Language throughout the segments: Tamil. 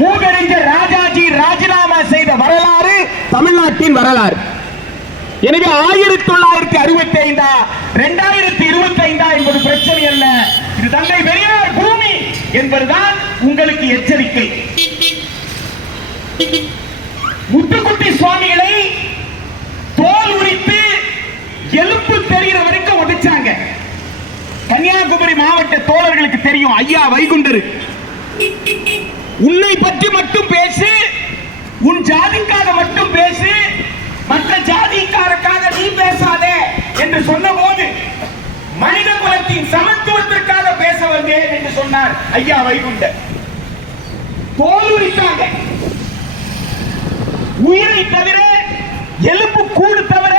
மூதறிஞர் ராஜாஜி ராஜினாமா செய்த வரலாறு தமிழ்நாட்டின் வரலாறு. எனவே ஆயிரத்தி தொள்ளாயிரத்தி அறுபத்தி ஐந்தா இரண்டாயிரத்தி இருபத்தி ஐந்தா என்பது பிரச்சனை அல்ல. இது தந்தை பெரியார் பூமி என்பதுதான் உங்களுக்கு எச்சரிக்கை. முத்துக்குட்டி சுவாமிகளை தோல் உரித்து எலும்பு தெரிகிற வரைக்கும் உடைச்சாங்க கன்னியாகுமரி மாவட்ட தோழர்களுக்கு தெரியும் ஐயா வைகுண்டர். உன்னை பற்றி மட்டும் பேசு உன் ஜாதிக்காக மட்டும் பேசு மற்ற ஜாதிக்காரக்காக நீ பேசாதே என்று சொன்னபோது மனித குலத்தின் சமத்துவத்திற்காக பேச வந்தேன் என்று சொன்னார் ஐயா வைகுண்டர் தோலுரித்தாங்க உயிரை தவிர எலும்பு கூடு தவிர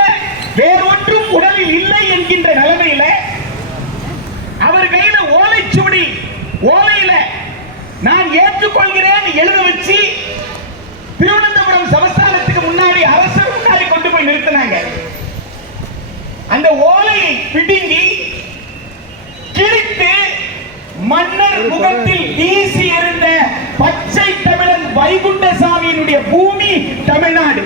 வேறொன்றும் உடலில் இல்லை என்கின்ற நிலைமையில அவர் கையில ஓலைச்சுவடி ஓலையில நான் ஏற்றுக்கொள்கிறேன் எழுத வச்சு திருவனந்தபுரம் சமஸ்தானத்துக்கு முன்னாடி அரசர் முன்னாடி கொண்டு போய் நிறுத்தினாங்க. அந்த ஓலையை பிடுங்கி கிழித்து மன்னர் முகத்தில் வீசி இருந்த பச்சை தமிழன் வைகுண்டசாமியினுடைய பூமி தமிழ்நாடு.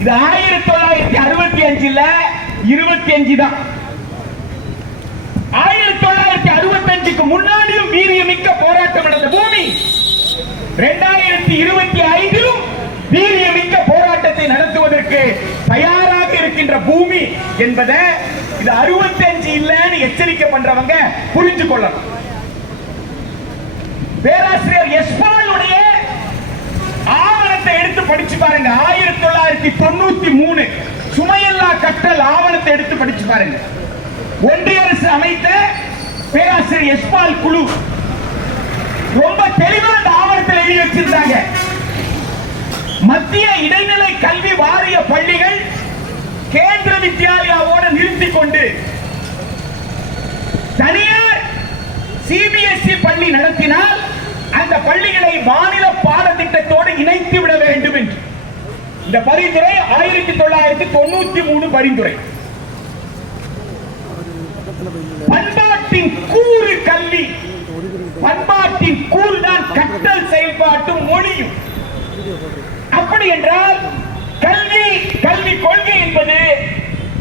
இது ஆயிரத்தி தொள்ளாயிரத்தி அறுபத்தி அஞ்சுல இருபத்தி அஞ்சு தான் ஆயிரத்தி தொள்ளாயிரத்தி அறுபத்தி அஞ்சுக்கு முன்னாடி வீரியமிக்க போராட்டம் நடந்த பூமி இரண்டாயிரத்தி இருபத்தி ஐந்திலும் வீரியமிக்க போராட்டத்தை நடத்துவதற்கு தயாராக இருக்கின்ற பூமி என்பதை இது அறுபத்தி அஞ்சு இல்லைன்னு எச்சரிக்கை பண்றவங்க புரிஞ்சு கொள்ளணும். பேராசிரியர் எஸ்பாலுடைய ஆவணத்தை எடுத்து படிச்சு பாருங்க. ஆயிரத்தி தொள்ளாயிரத்தி தொண்ணூத்தி மூணு சுமையல்லா கட்டல் ஆவணத்தை எடுத்து படிச்சு பாருங்க. ஒன்றிய அரசு அமைத்த பேராசிரியர் எஸ்பால் குழு ரொம்ப தெளிவா அந்த ஆவணத்தில் எழுதி வச்சிருந்தாங்க. மத்திய இடைநிலை கல்வி வாரிய பள்ளிகள் கேந்திர வித்யாலயாவோட நிறுத்தி கொண்டு தனியார் சிபிஎஸ்இ பள்ளி நடத்தினால் அந்த பள்ளிகளை மாநில பாடத்திட்டத்தோடு இணைத்து விட வேண்டும் என்று. இந்த பரிந்துரை ஆயிரத்தி தொள்ளாயிரத்தி தொண்ணூத்தி மூணு பரிந்துரை பண்பாட்டின் கூறு கல்வி பண்பாட்டின் கூறு தான் கற்றல் செயல்பாட்டும் மொழியும். அப்படி என்றால் கல்வி கல்வி கொள்கை என்பது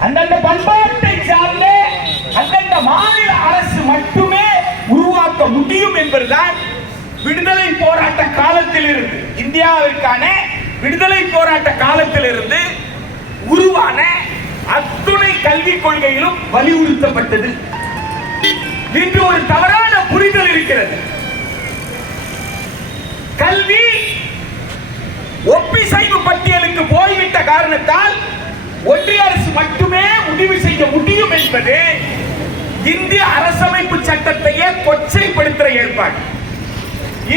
அந்தந்த பண்பாட்டை சார்ந்த அந்தந்த மாநில அரசு மட்டுமே உருவாக்க முடியும் என்பதுதான் விடுதலை போராட்ட காலத்தில் இருந்து இந்தியாவிற்கான விடுதலை போராட்ட காலத்தில் இருந்து உருவான அத்துணை கல்விக் கொள்கையிலும் வலியுறுத்தப்பட்டது. இன்று ஒரு தவறான புரிதல் இருக்கிறது. கல்வி ஒப்பிசைவு பட்டியலுக்கு போய்விட்ட காரணத்தால் ஒன்றிய அரசு மட்டுமே முடிவு செய்ய முடியும் என்பது இந்திய அரசமைப்பு சட்டத்தையே கொச்சைப்படுத்துற ஏற்பாடு.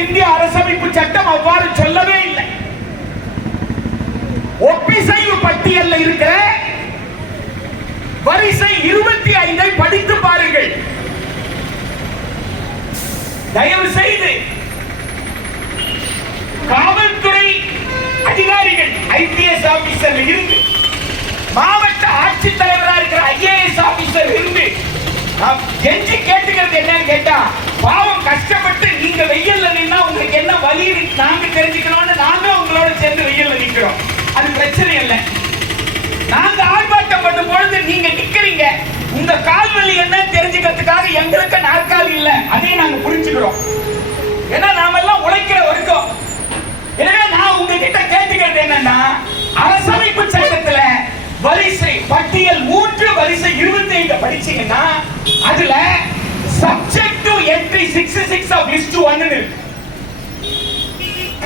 இந்திய அரசமைப்பு சட்டம் அவ்வாறு சொல்லவே இல்லை. ஒப்பிசைவு பட்டியல்ல இருக்கிற வரிசை இருபத்தி ஐந்தை படித்து பாருங்கள். தயவு செய்து காவல்துறை அதிகாரிகள் ஐபிஎஸ் ஆபீசர் இருந்து மாவட்ட ஆட்சித்தலைவரா இருக்கிற ஐஏஎஸ் ஆபீசர் இருந்து நான் கெஞ்சி கேட்டுக்கிறது என்னன்னு கேட்டா பாவம் கஷ்டப்பட்டு நீங்க வெயில்ல நின்னா உங்களுக்கு என்ன வலி நாங்க தெரிஞ்சுக்கணும்னு நாங்க உங்களோட சேர்ந்து வெயில்ல நிக்கிறோம். அது பிரச்சனை இல்லை. நாங்க ஆர்ப்பாட்டம் பண்ணும் பொழுது நீங்க நிக்கிறீங்க. உங்க கால் வலி என்ன தெரிஞ்சுக்கிறதுக்காக எங்களுக்கு நாற்காலி இல்ல. அதையும் நாங்க புரிஞ்சுக்கிறோம். ஏன்னா நாம எல்லாம் உழைக்கிற வர்க்கம். எனவே நான் உங்ககிட்ட கேட்டுக்கிறது என்னன்னா அரசமைப்பு சட்டத்துல வரிசை பட்டியல் மூன்று வரிசை இருபத்தி ஐந்து படிச்சீங்கன்னா அதுல subject to entry six six of list ஒன்னு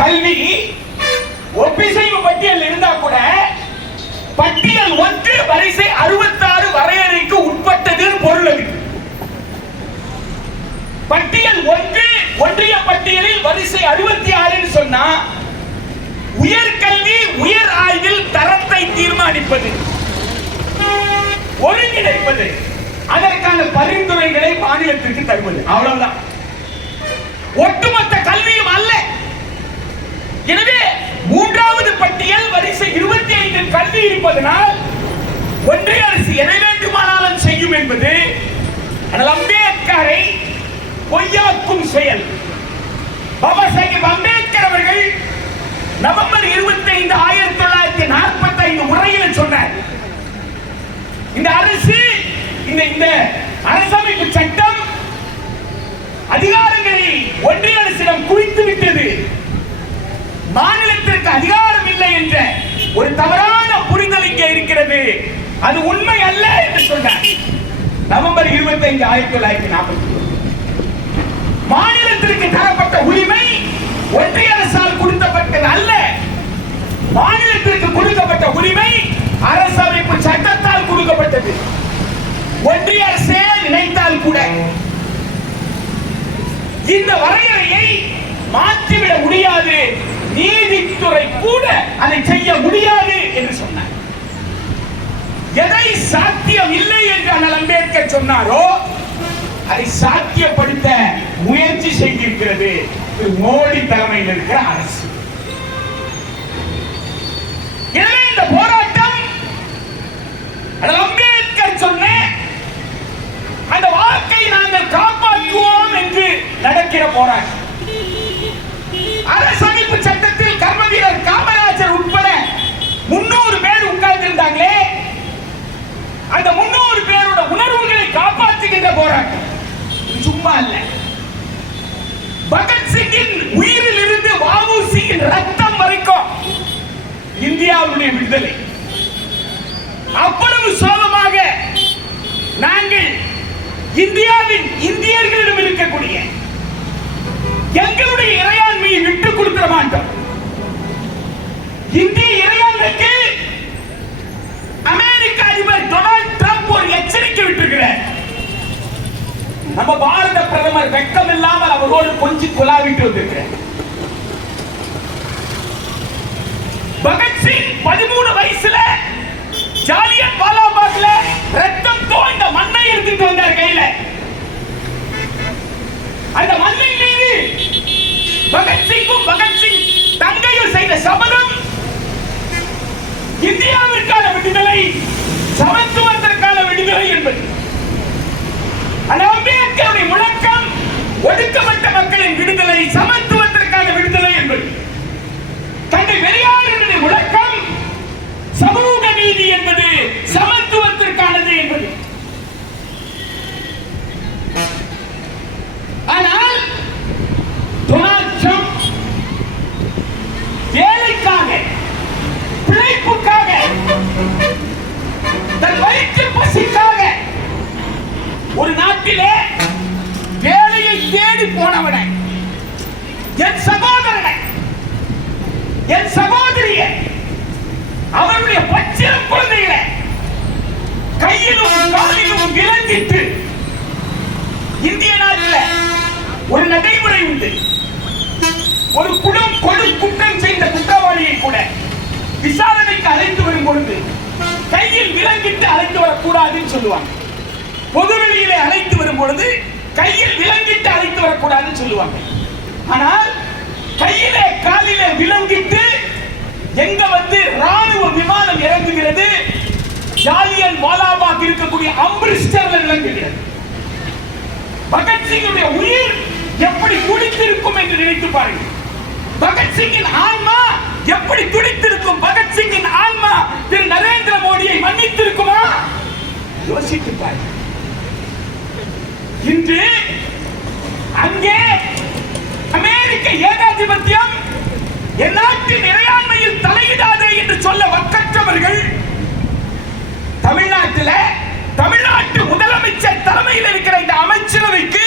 கல்வி ஒப்பிசைவு பட்டியல் இருந்தா கூட பட்டியல் ஒன்று வரிசை அறுபத்தாறு வரையறைக்கு உட்பட்டது பொருள் அது. பட்டியல் ஒன்று ஒன்றிய பட்டியலில் வரிசை அறுபத்தி ஆறுன்னு சொன்னா உயர்கல்வி உயர் ஆய்வில் தரத்தை தீர்மானிப்பது. ஒருங்கிணைப்பது. அதற்கான பரிந்துரைகளை மாநிலத்திற்கு தருவது. அவ்வளவுதான். ஒட்டுமொத்த கல்வியும் அல்ல. எனவே மூன்றாவது பட்டியல் வரிசை இருபத்தி ஐந்தில் கல்வி இருப்பதனால் ஒன்றிய அரசு எதை வேண்டுமானாலும் செய்யும் என்பது ஆனால் அம்பேத்கரை பொய்யாக்கும் செயல். பாபா சாஹிப் அம்பேத்கர் அவர்கள் நவம்பர் இருபத்தி ஐந்து ஆயிரத்தி தொள்ளாயிரத்தி நாற்பத்தி ஐந்து உரையில் சொன்னார். இந்த அரசு இந்த இந்த அரசமைப்பு சட்டம் அதிகாரங்களை ஒன்றிய அரசிடம் குவித்து விட்டது. மாநிலத்திற்கு அதிகாரம் இல்லை என்ற ஒரு தவறான புரிதல் இங்கே இருக்கிறது. அது உண்மை அல்ல என்று சொன்னார். நவம்பர் இருபத்தி ஐந்து ஆயிரத்தி தொள்ளாயிரத்தி நாற்பத்தி மாநிலத்திற்கு தரப்பட்ட உரிமை ஒன்றிய அரசால் கொடுக்கப்பட்டது அல்ல. மாநிலத்திற்கு கொடுக்கப்பட்ட உரிமை அரசமைப்பு சட்டத்தால் கொடுக்கப்பட்டது. ஒன்றிய அரசே நினைத்தால் கூட இந்த வரையறையை மாற்றிவிட முடியாது. நீதித்துறை கூட அதை செய்ய முடியாது என்று சொன்னார். எதை சாத்தியம் இல்லை என்று அண்ணல் அம்பேத்கர் சொன்னாரோ அதை சாத்தியப்படுத்த முயற்சி செய்திருக்கிறது மோடி தலைமையில் இருக்கிற அரசு. எனவே இந்த போராட்டம் அம்பேத்கர் சொன்ன அந்த வாழ்க்கை நாங்கள் காப்பாற்றுவோம் என்று நடக்கிற போராட்டம். அரசு சட்டத்தில் கர்ம வீரர் காமராஜர் உட்பட முன்னூறு பேர் உட்கார்ந்திருந்தாங்களே அந்த முன்னூறு பேரோட உணர்வுகளை காப்பாற்றுகின்ற போராட்டம் இது சும்மா அல்ல பகத்சிங்கின் உயிரில் இருந்து வாவூசியின் ரத்தம் வரைக்கும் இந்தியாவுடைய விடுதலை அவ்வளவு சோகமாக நாங்கள் இந்தியாவின் இந்தியர்களிடம் இருக்கக்கூடிய எங்களுடைய இறையாண்மையை விட்டு கொடுக்கிற மாட்டோம். இந்திய இறையாண்மைக்கு அமெரிக்க அதிபர் டொனால்ட் ட்ரம்ப் ஒரு எச்சரிக்கை விட்டிருக்கிறார். நம்ம பாரத பிரதமர் வெக்கம் இல்லாமல் அவரோடு கொஞ்சம் குலாவிட்டு வந்திருக்கிறார். பகத்சிங் பதிமூணு வயசுல ஜாலியன் வாலாபாக்ல ரத்தம் தோய்ந்த மண்ணை எடுத்துட்டு வந்தார் கையில. அந்த மண்ணின் மீது பகத்சிங்கும் பகத்சிங் தங்கையும் செய்த சபதம் இந்தியாவிற்கான விடுதலை சமத்துவத்திற்கான விடுதலை என்பது. அந்த அம்பேத்கருடைய முழக்கம் ஒடுக்கப்பட்ட மக்களின் விடுதலை சமத்துவத்திற்கான இந்திய நாட்டில் ஒரு நடைமுறை உண்டு. ஒரு குடம் கொடு குற்றம் செய்த குற்றவாளியை கூட விசாரணைக்கு அழைத்து வரும் பொழுது கையில் விலங்கிட்டு அழைத்து வரக்கூடாதுன்னு சொல்லுவாங்க. பொதுவெளியிலே அழைத்து வரும் பொழுது கையில் விலங்கிட்டு அழைத்து வரக்கூடாதுன்னு சொல்லுவாங்க. ஆனால் கையிலே காலிலே விலங்கிட்டு எங்க வந்து ராணுவ விமானம் இறங்குகிறது? ஜாலியன் வாலாபாக் இருக்கக்கூடிய அம்ரிஸ்டர்ல பகத்சிங்குடைய உயிர் எப்படி துடித்திருக்கும் என்று நினைத்து பாருங்கள். பகத்சிங்கின் ஆன்மா எப்படி துடித்திருக்கும்? பகத்சிங்கின் ஆன்மா திரு நரேந்திர மோடியை மன்னித்திருக்குமா? யோசித்து பாருங்கள். இன்று அங்கே அமெரிக்க ஏகாதிபத்தியம் என் நாட்டின் இறையாண்மையில் தலையிடாதே என்று சொல்ல வக்கற்றவர்கள் தமிழ்நாட்டில் தமிழ்நாட்டு முதலமைச்சர் தலைமையில் இருக்கிற இந்த அமைச்சரவைக்கு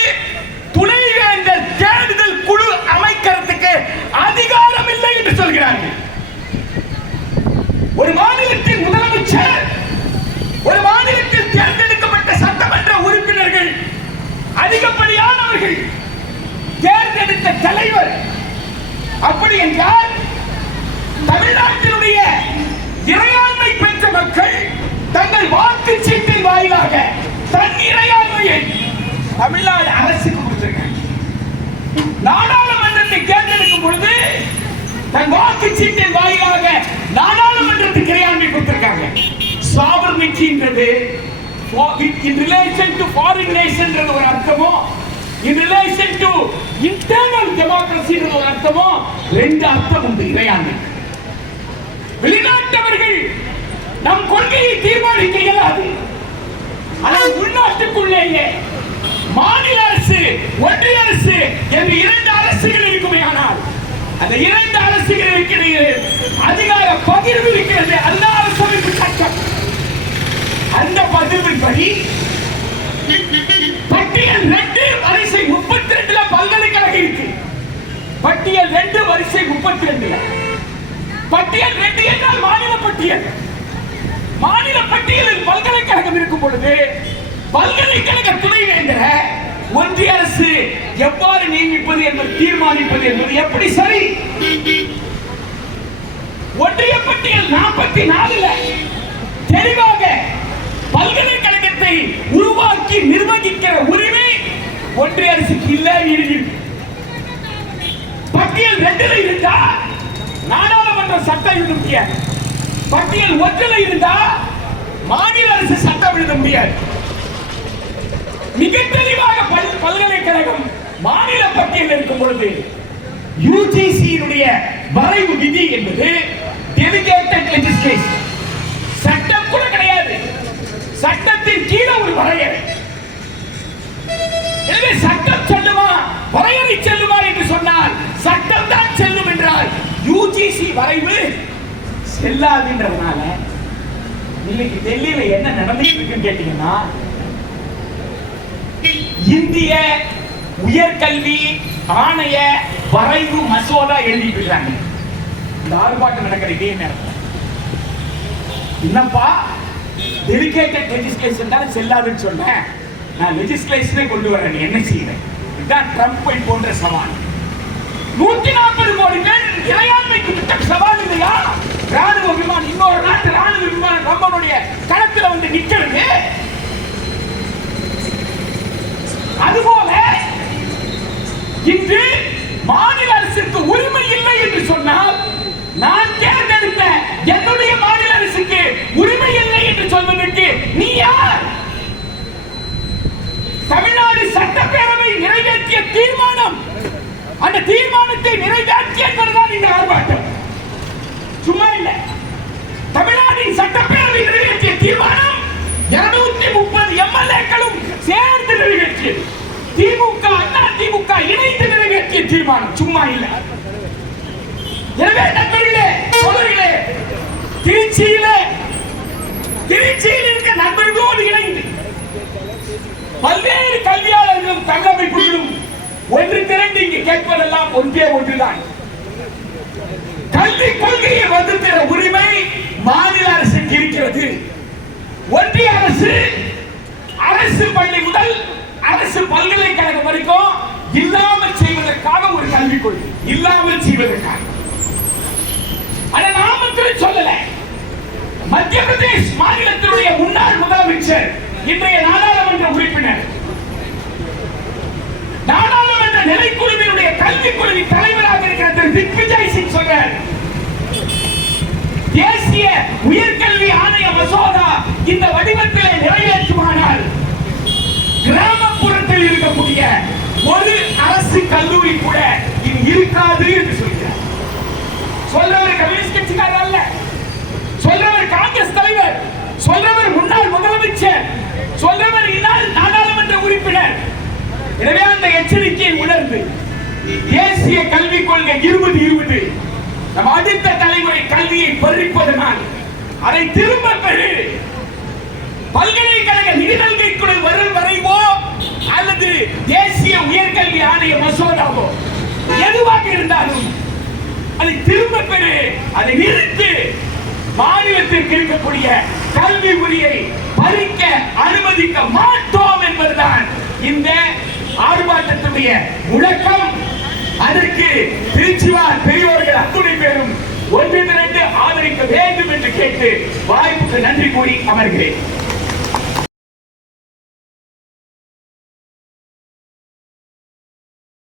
துணைவேந்தர் தேடுதல் குழு அமைக்கிறதுக்கு அதிகாரம் இல்லை என்று சொல்கிறார்கள் ஒரு ஒரு மாநிலத்தில் தேர்ந்தெடுக்கப்பட்ட சட்டமன்ற உறுப்பினர்கள் அதிகப்படியானவர்கள் தேர்ந்தெடுத்த தலைவர் அப்படி என்றால் தமிழ்நாட்டினுடைய இறையாண்மை பெற்ற மக்கள் தங்கள் வாக்கு சீட்டின் வாயிலாக தன் இறையாண்மையை தமிழ்நாடு அரசுக்கு கொடுத்திருக்காங்க. நாடாளுமன்றத்தை தேர்ந்தெடுக்கும் பொழுது தன் வாக்கு சீட்டின் வாயிலாக நாடாளுமன்றத்துக்கு இறையாண்மை கொடுத்திருக்காங்க. சாவர்னிட்டின்றது இன் ரிலேஷன் டு ஃபாரின் நேஷன்ன்றது ஒரு அர்த்தமோ? In relation to internal democracy ஒரு அர்த்தமோ? ரெண்டு அர்த்தம் உண்டு இறையாண்மை. வெளிநாட்டவர்கள் நம் கொள்கையை தீர்மானிக்க இயலாது ஆனால் உள்நாட்டுக்குள்ளேயே மாநில அரசு ஒன்றிய அரசு என்று இரண்டு அரசுகள் இருக்குமே ஆனால் அந்த இரண்டு அரசுகளுக்கு இடையே அதிகார பகிர்வு இருக்கிறது அந்த அரசமைப்பு சட்டம். அந்த பகிர்வின்படி பட்டியல் ரெண்டு வரிசை முப்பத்தி ரெண்டுல பல்கலைக்கழகம் இருக்கு பட்டியல் ரெண்டு வரிசை முப்பத்தி ரெண்டுல பட்டியல் ரெண்டு என்றால் மாநில பட்டியல். மாநில பட்டியலில் பல்கலைக்கழகம் இருக்கும் பொழுது பல்கலைக்கழக துணைவேந்தர ஒன்றிய அரசு எவ்வாறு நியமிப்பது என்பது தீர்மானிப்பது என்பது எப்படி சரி? ஒன்றிய பட்டியல் நாற்பத்தி நாலுல தெளிவாக பல்கலைக்கழகத்தை உருவாக்கி நிர்வகிக்கிற உரிமை ஒன்றிய அரசுக்கு இல்லை இருக்கு பட்டியல் ரெண்டுல இருந்தா நாடாளுமன்ற சட்டம் எழுத முடியாது. பட்டியல் ஒன்றில் இருந்தா மாநில அரசு சட்டம் எழுத முடியாது. மிக தெளிவாக பல்கலைக்கழகம் மாநில பட்டியல் இருக்கும் பொழுது யூஜிசியினுடைய வரைவு விதி என்பது டெலிகேட்டட் லெஜிஸ்லேஷன் சட்டம் கூட கிடையாது. சட்டத்தின் கீழே ஒரு வரையறை. எனவே சட்டம் செல்லுமா? வரையறை செல்லுமா என்று சொன்னால் சட்டம் தான் செல்லும் என்றால் யூஜிசி வரைவு செல்லாதுன்றதுனால இன்னைக்கு டெல்லியில என்ன நடந்துட்டு இருக்குன்னு கேட்டீங்கன்னா இந்திய உயர்கல்வி ஆணைய வரைவு மசோதா எழுதிட்டு இந்த ஆர்ப்பாட்டம் நடக்கிற இதே நேரத்தில். என்னப்பா? டெலிகேட்டட் லெஜிஸ்லேஷன் தான் செல்லாதுன்னு சொன்னேன் நான் லெஜிஸ்லேஷனே கொண்டு வரேன் நீ என்ன செய்யறேன் இதுதான் ட்ரம்ப்பை போன்ற சவால். நூத்தி நாற்பது கோடி பேர் இறையாண்மைக்கு விட்ட சவால் இல்லையா? ராணுவ விமானம் இன்னொரு நாட்டு ராணுவ விமானம் நம்மளுடைய களத்துல வந்து நிக்கிறது அதுபோல இன்று மாநில அரசுக்கு உரிமை இல்லை என்று சொன்னால் நான் தேர்ந்தெடுத்த என்னுடைய மாநில அரசுக்கு உரிமை இல்லை என்று சொல்வதற்கு நீ யார்? தமிழ்நாடு சட்டப்பேரவை நிறைவேற்றிய தீர்மானம் அந்த தீர்மானத்தை நிறைவேற்றிய என்பதுதான் இந்த ஆர்ப்பாட்டம். சும்மா இல்ல. தமிழ்நாட்டின் சட்டப்பேரவை நிறைவேற்றிய தீர்மானம் நிறைவேற்றியது திமுக அண்ணா திமுக இணைந்து நிறைவேற்றிய தீர்மானம் சும்மா இல்ல. எனவே நண்பர்களே சோதரிகளே திருச்சியிலே திருச்சியில் இருக்க நண்பர்களோடு இணைந்து பல்வேறு கல்வியாளர்களும் தங்கமைப்புகளும் ஒன்று திரண்டு இங்கு கேட்பதெல்லாம் ஒன்றே ஒன்றுதான். கல்வி கொள்கையை வந்து பெற உரிமை மாநில அரசுக்கு இருக்கிறது. ஒன்றிய அரசு அரசு பள்ளி முதல் அரசு பல்கலைக்கழகம் வரைக்கும் இல்லாமல் செய்வதற்காக ஒரு கல்விக் கொள்கை. இல்லாமல் செய்வதற்காக. அதை நாமத்தில் சொல்லல. மத்திய பிரதேஷ் மாநிலத்தினுடைய முன்னாள் முதலமைச்சர் இன்றைய நாடாளுமன்ற உறுப்பினர். நாடாளுமன்ற நிலைக்குழுவினுடைய கல்விக் குழுவின் தலைவராக இருக்கிற திரு திக்விஜய் சிங் சொல்றார். தேசிய உயர்கல்வி ஆணைய மசோதா இந்த வடிவத்தில் நிறைவேற்றுமானால் கிராமப்புறத்தில் இருக்கக்கூடிய ஒரு அரசு கல்லூரி கூட இது இருக்காது என்று சொல்கிறார். சொல்றவர் கம்யூனிஸ்ட் கட்சிக்காரர் அல்ல. சொல்றவர் காங்கிரஸ் தலைவர். சொல்றவர் முன்னாள் முதலமைச்சர். சொல்றவர் இந்நாள் நாடாளுமன்ற உறுப்பினர். எனவே அந்த எச்சரிக்கையை உணர்ந்து தேசிய கல்விக் கொள்கை இருபது இருபது நம் அடுத்த தலைமுறை கல்வியை பறிப்பதனால் அதை திரும்ப பெறு. பல்கலைக்கழக நிதிநல்கை குழு வரும் வரைவோ அல்லது தேசிய உயர்கல்வி ஆணைய மசோதாவோ எதுவாக இருந்தாலும் அதை திரும்ப பெறு அதை நிறுத்து. மாநிலத்திற்கு இருக்கக்கூடிய கல்வி உரியை பறிக்க அனுமதிக்க மாட்டோம் என்பதுதான் இந்த ஆர்ப்பாட்டத்துடைய முழக்கம். அதற்கு திருச்சிவார் பெரியோர்கள் அத்துணை பேரும் ஒன்று திரண்டு ஆதரிக்க வேண்டும் என்று கேட்டு வாய்ப்புக்கு நன்றி கூறி அமர்கிறேன்.